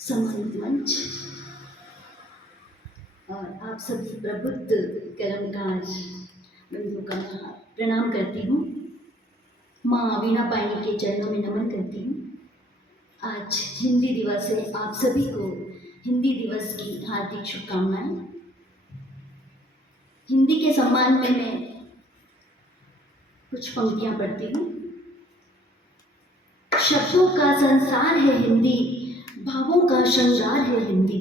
सम्मानित मंच और आप सभी प्रबुद्ध कर्मकार बंधुओं का प्रणाम करती हूँ। माँ वीणा पाणी के चरणों में नमन करती हूँ। आज हिंदी दिवस है, आप सभी को हिंदी दिवस की हार्दिक शुभकामनाएं। हिंदी के सम्मान में मैं कुछ पंक्तियाँ पढ़ती हूँ। शब्दों का संसार है हिंदी, भावों का श्रृंगार है हिंदी।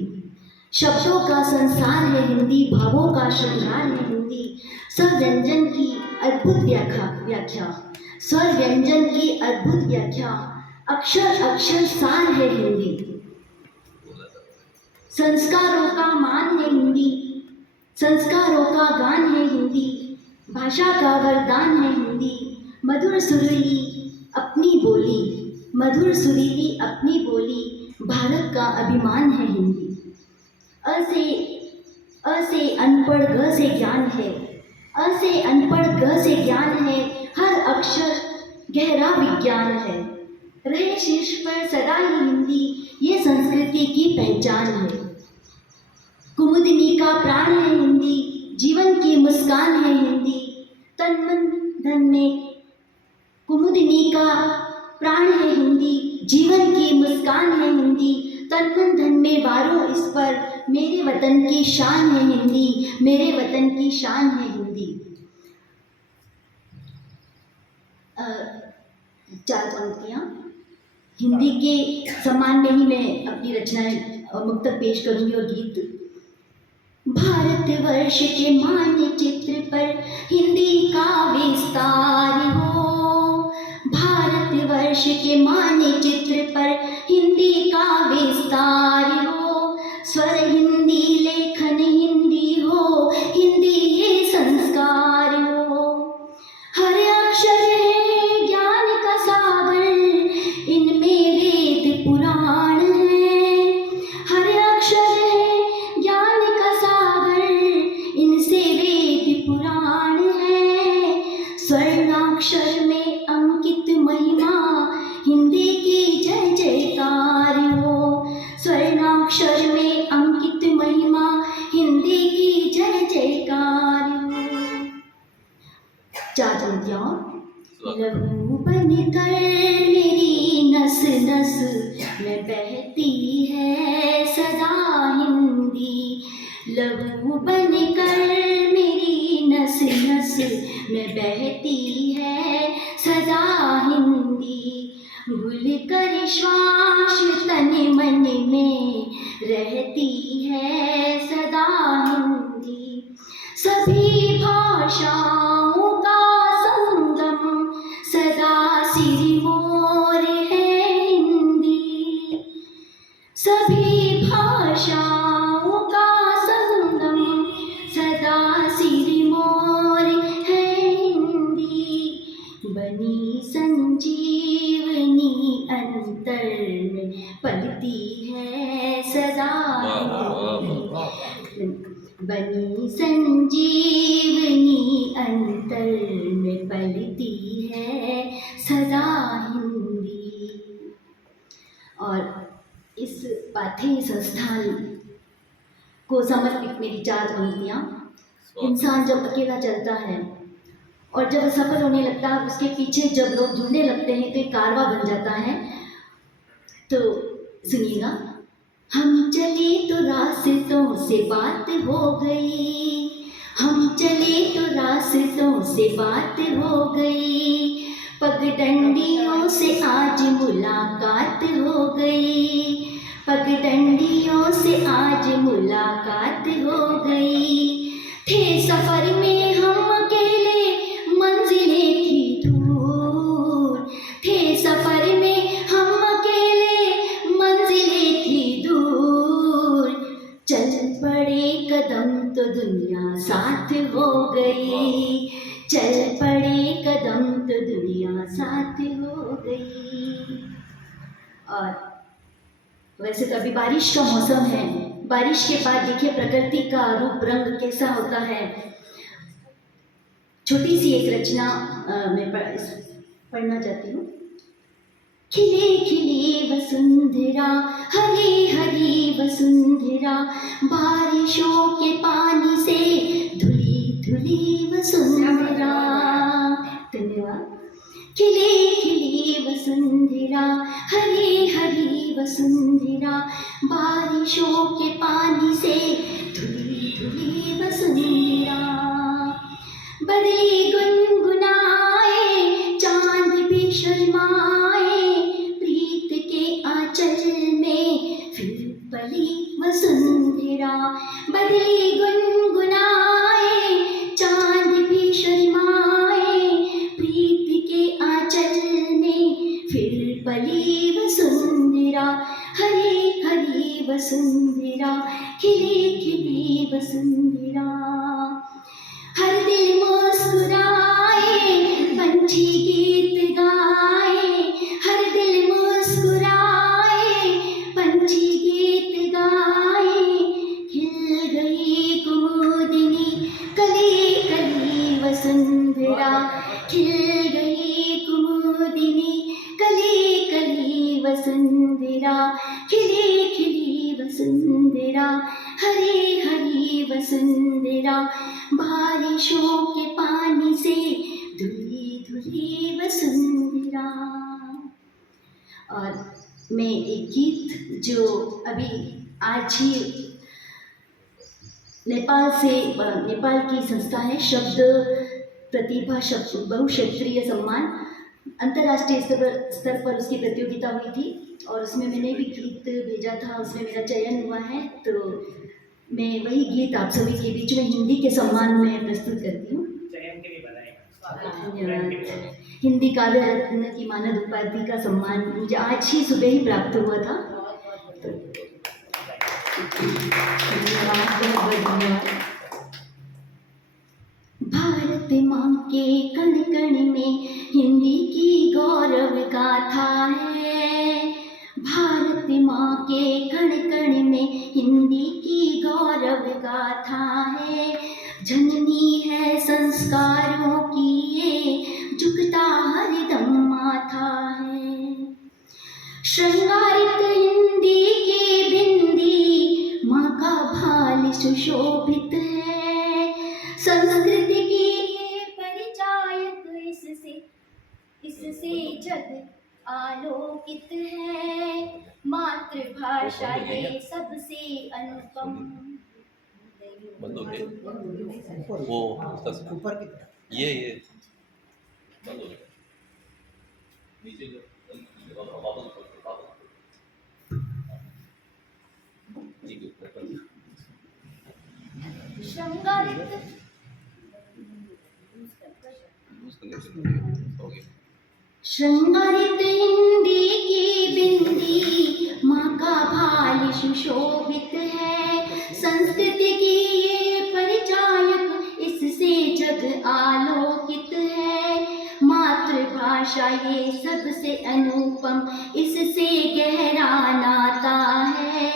शब्दों का संसार है हिंदी, भावों का श्रृंगार है हिंदी। स्वर व्यंजन की अद्भुत व्याख्या स्वर व्यंजन की अद्भुत व्याख्या, अक्षर अक्षर सार है हिंदी। संस्कारों का मान है हिंदी, संस्कारों का गान है हिंदी। भाषा का वरदान है हिंदी, मधुर सुरीली अपनी बोली, मधुर सुरीली अपनी बोली। भारत का अभिमान है हिंदी। अ से अनपढ़ ग से ज्ञान है, अ से अनपढ़ ग से ज्ञान है। हर अक्षर गहरा विज्ञान है। रहे शीर्ष पर सदा ही हिंदी, ये संस्कृति की पहचान है। कुमुदिनी का प्राण है हिंदी, जीवन की मुस्कान है हिंदी। तन मन धन में कुमुदिनी का प्राण है हिंदी, जीवन की मुस्कान है हिंदी। तन मन धन में वारों इस पर, मेरे वतन की शान है हिंदी, मेरे वतन की शान है हिंदी। चार पंक्तियाँ हिंदी के सम्मान में ही मैं अपनी रचनाएं मुक्तक पेश करूंगी और गीत। भारतवर्ष के मानचित्र पर हिंदी का विस्तार हो, भारतवर्ष के मानचित्र पर हिंदी का विस्तार हो। स्वर हिंदी, लेखन हिंदी हो, हिंदी ये संस्कार हो। हर अक्षर है ज्ञान का सागर, इनमें वेद पुराण है। हर अक्षर है ज्ञान का सागर, इनसे वेद पुराण है। स्वर्णाक्षर में अंकित महिमा, हिंदी की जय जयकार हो। स्वर्णाक्षर में अंकित महिमा, हिंदी की जय जयकार हो। चार पंक्तियाँ। लहू बनकर मेरी नस नस में बहती है सदा हिंदी। लहू बनकर मेरी नस नस में बहती है सदा हिंदी। भूल कर श्वास तन मन में रहती है सदा हिंदी। सभी भाषाओं का संगम सदा सिरमौर है हिंदी। सभी भाषाओं का संगम सदा सिरमौर है हिंदी। बनी संजीवनी अंतर में पलती है सदा हिंदी। बनी संजीवनी अंतर में पलती है सदा हिंदी। और इस पाथेय संस्थान को समर्पित मेरी चार पंक्तियाँ। इंसान जब अकेला चलता है और जब सफल होने लगता है, उसके पीछे जब लोग जुड़ने लगते हैं तो एक कारवां बन जाता है। तो सुनिएगा। हम चले तो रास्तों से बात हो गई, हम चले तो रास्तों से बात हो गई। पगडंडियों से आज मुलाकात हो गई, पगडंडियों से आज मुलाकात हो गई। थे सफर में हम अकेले, मंजिलें थी दूर। थे सफर में हम अकेले, मंजिलें थी दूर। चल पड़े कदम तो दुनिया साथ हो गई, चल पड़े कदम तो दुनिया साथ हो गई। और वैसे तो अभी बारिश का मौसम है, बारिश के बाद देखिए प्रकृति का रूप रंग कैसा होता है। छोटी सी एक रचना मैं पढ़ना चाहती हूँ। खिले खिले वसुंधरा, हरे हरे वसुंधरा, बारिशों के पानी से धुली धुली वसुंधरा। धन्यवाद। खिली खिली वसुंधरा, हरी हरी वसुंधरा, बारिशों के पानी से धुली धुली वसुंधरा। बदली गुनगुनाए, चांद भी शर्माए, प्रीत के आंचल में फिर पली वसुंधरा। बदली गुनगुनाए, चांद भी शर्माए, प्रीत के आंचल में फिर पली वसुंधरा। हरी हरी वसुंधरा, खिली खिली वसुंधरा। हर दिल मुस्कुराए, पंछी गीत गाए, हर दिल मुस्कुराए, पंछी गीत गाए। खिल गई कुमुदिनी, कली कली वसुंधरा, खिल गई कुमुदिनी, कली कली वसुंधरा, खिली खिली वसुंधरा। हरी हरी वसुंधरा, बारिशों के पानी से धुली धुली वसुंधरा। और मैं एक गीत जो अभी आज ही नेपाल की संस्था है शब्द प्रतिभा शब्द बहुक्षेत्रीय सम्मान, अंतर्राष्ट्रीय स्तर पर उसकी प्रतियोगिता हुई थी और उसमें मैंने भी गीत भेजा था, उसमें मेरा चयन हुआ है। तो मैं वही गीत आप सभी के बीच में हिंदी के सम्मान में प्रस्तुत करती हूँ। चयन के लिए बधाई। धन्यवाद। हिंदी काव्य रत्न की मानद उपाधि का सम्मान मुझे आज ही सुबह ही प्राप्त हुआ था। धन्यवाद। भारत माँ के कण कण में हिंदी की गौरव गाथा है। भारत माँ के कण कण में हिंदी की गौरव गाथा है। जननी है संस्कारों की ये, झुकता हरदम माथा है। श्रृंगारित हिंदी की बिंदी, माँ का भाल सुशोभित है। संस्कृति की ये परिचायक, इससे जग आलोकित है। मातृभाषा ये सबसे अनुपम। बंद हो गए वो उसका ऊपर की तरफ ये बंद हो गया नीचे जो वापस श्रृंगारित श्रृंगारित हिंदी की बिंदी, माँ का भाल सुशोभित है। संस्कृति की ये परिचायक, इससे जग आलोकित है। मातृभाषा ये सबसे अनुपम, इससे गहरा नाता है।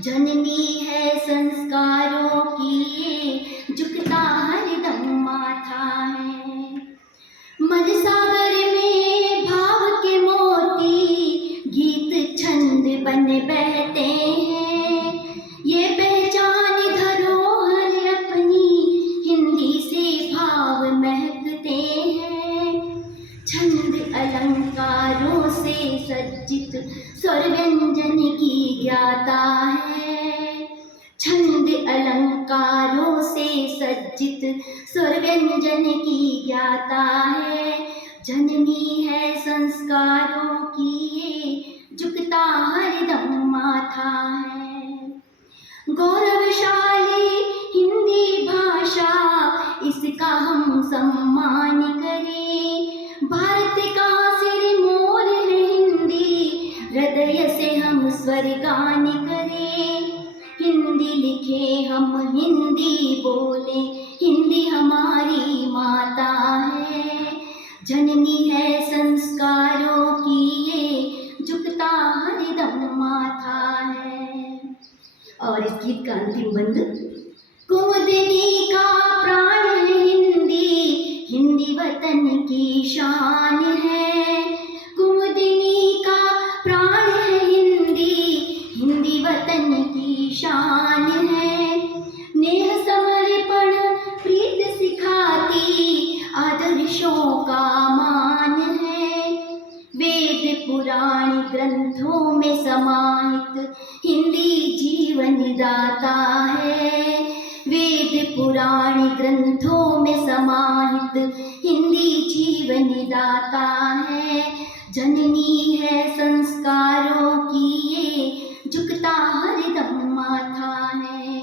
जननी है संस्कारों की ये, झुकता हरदम माथा है। मन सागर में भाव के मोती, गीत छंद बन बहते हैं। ये पहचान धरोहर अपनी, हिंदी से भाव महकते हैं। छंद अलंकारों से सज्जित, स्वर व्यंजन की ज्ञाता है। छंद अलंकारों से सज्जित, स्वर व्यंजन की ज्ञाता है। जननी है संस्कारों की ये, झुकता हरदम माथा है। गौरवशाली हिंदी भाषा, इसका हम सम्मान करें। भारत का सिर मोर है हिंदी, हृदय से हम स्वर्गान करें। हिंदी लिखे हम हिंदी बोले, हिंदी हमारी माता है। जननी है संस्कारों की ये, झुकता हरदम माथा है। और इस गीत का अंतिम बंद। कुमुदिनी का प्राण है हिंदी, हिंदी वतन की शान है। कुमुदिनी का प्राण है हिंदी, हिंदी वतन की वेद पुराण ग्रंथों में समाहित हिंदी जीवन दाता है। वेद पुराण ग्रंथों में समाहित हिंदी जीवन दाता है। जननी है संस्कारों की ये झुकता हरदम माथा है।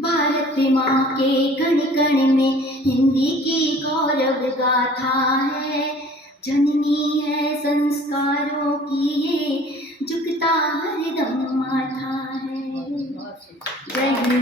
भारत माँ के कण कण में हिंदी की गौरव गाथा है। जननी है संस्कारों की ये झुकता हरदम माथा है। जय हिंद।